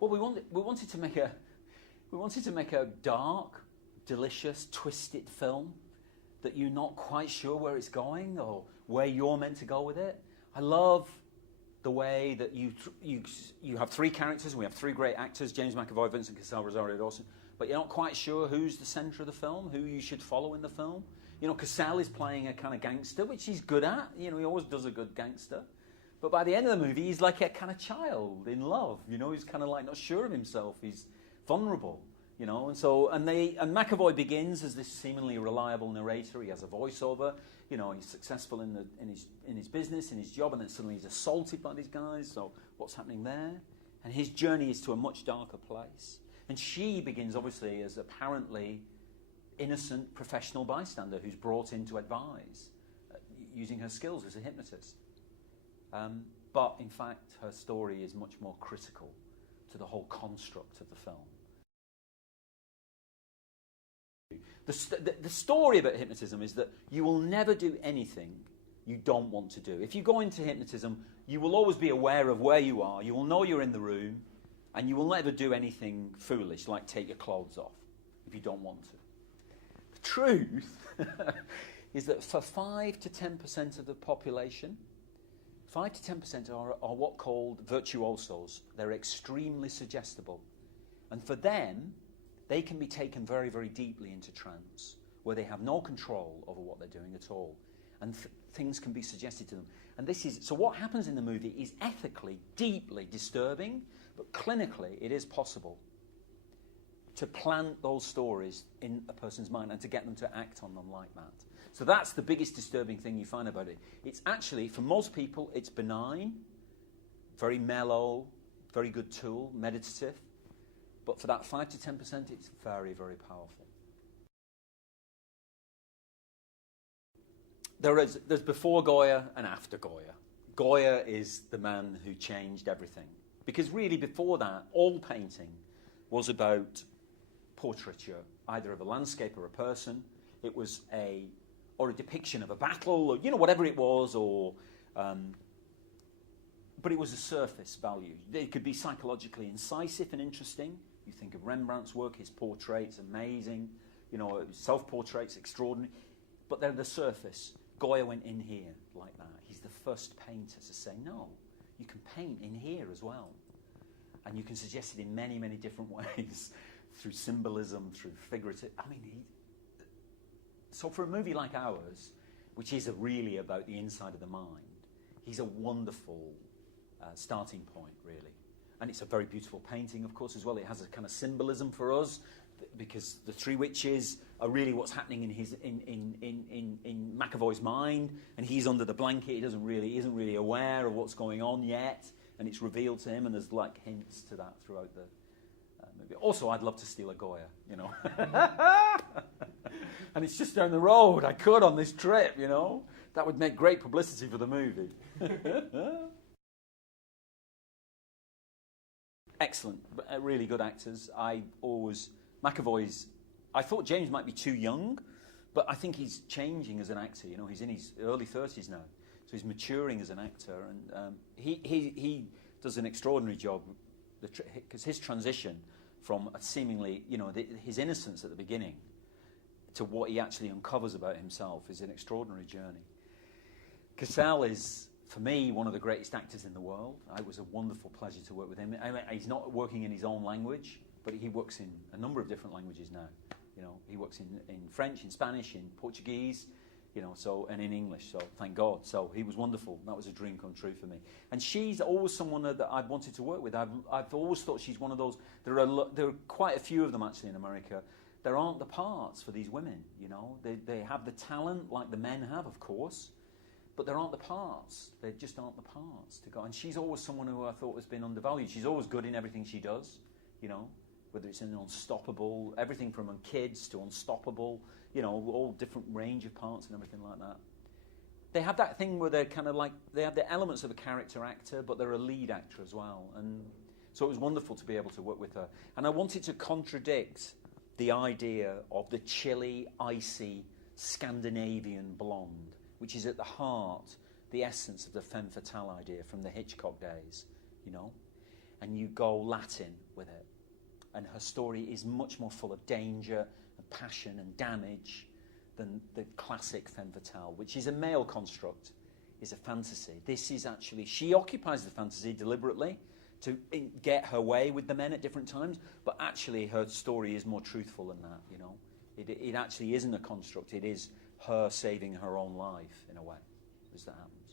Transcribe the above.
Well, we wanted to make a dark, delicious, twisted film that you're not quite sure where it's going or where you're meant to go with it. I love the way that you have three characters, and we have three great actors, James McAvoy, Vincent Cassel, Rosario Dawson, but you're not quite sure who's the centre of the film, who you should follow in the film. You know, Cassel is playing a kind of gangster, which he's good at. You know, he always does a good gangster. But by the end of the movie, he's like a kind of child in love. You know, he's kind of like not sure of himself. He's vulnerable. You know, and McAvoy begins as this seemingly reliable narrator. He has a voiceover. You know, he's successful in his business, in his job, and then suddenly he's assaulted by these guys. So what's happening there? And his journey is to a much darker place. And she begins obviously as apparently innocent professional bystander who's brought in to advise, using her skills as a hypnotist. But in fact, her story is much more critical to the whole construct of the film. The story about hypnotism is that you will never do anything you don't want to do. If you go into hypnotism, you will always be aware of where you are, you will know you're in the room, and you will never do anything foolish, like take your clothes off, if you don't want to. The truth is that for 5 to 10% of the population, 5 to 10% are what called virtuosos. They're extremely suggestible. And for them, they can be taken very, very deeply into trance, where they have no control over what they're doing at all. And things can be suggested to them. And so what happens in the movie is ethically, deeply disturbing, but clinically it is possible to plant those stories in a person's mind and to get them to act on them like that. So that's the biggest disturbing thing you find about it. It's actually, for most people, it's benign, very mellow, very good tool, meditative. But for that 5 to 10%, it's very, very powerful. There's before Goya and after Goya. Goya is the man who changed everything. Because really, before that, all painting was about portraiture, either of a landscape or a person. It was a depiction of a battle, or whatever it was, but it was a surface value. It could be psychologically incisive and interesting. You think of Rembrandt's work, his portraits, amazing. Self-portraits, extraordinary. But they're the surface. Goya went in here like that. He's the first painter to say, no, you can paint in here as well. And you can suggest it in many, many different ways, through symbolism, through figurative. So for a movie like ours, which is really about the inside of the mind, he's a wonderful starting point, really. And it's a very beautiful painting, of course, as well. It has a kind of symbolism for us, because the three witches are really what's happening in McAvoy's mind, and he's under the blanket. He isn't really aware of what's going on yet, and it's revealed to him, and there's like hints to that throughout the movie. Also, I'd love to steal a Goya, and it's just down the road. I could on this trip, That would make great publicity for the movie. Excellent, really good actors. I thought James might be too young, but I think he's changing as an actor. He's in his early 30s now, so he's maturing as an actor, and he does an extraordinary job, because his transition from seemingly, his innocence at the beginning to what he actually uncovers about himself is an extraordinary journey. Cassel is, for me, one of the greatest actors in the world. It was a wonderful pleasure to work with him. He's not working in his own language, but he works in a number of different languages now. He works in French, in Spanish, in Portuguese, and in English. So thank God. So he was wonderful. That was a dream come true for me. And she's always someone that I've wanted to work with. I've always thought she's one of those. There are quite a few of them actually in America. There aren't the parts for these women. They have the talent like the men have, of course. But there aren't the parts. There just aren't the parts to go. And she's always someone who I thought has been undervalued. She's always good in everything she does, whether it's in Unstoppable, everything from Kids to Unstoppable, all different range of parts and everything like that. They have that thing where they're kind of like, they have the elements of a character actor, but they're a lead actor as well. And so it was wonderful to be able to work with her. And I wanted to contradict the idea of the chilly, icy, Scandinavian blonde, which is at the heart, the essence of the femme fatale idea from the Hitchcock days, and you go Latin with it. And her story is much more full of danger and passion and damage than the classic femme fatale, which is a male construct, is a fantasy. This is actually, she occupies the fantasy deliberately to get her way with the men at different times, but actually her story is more truthful than that, you know. It actually isn't a construct, it is her saving her own life, in a way, as that happens.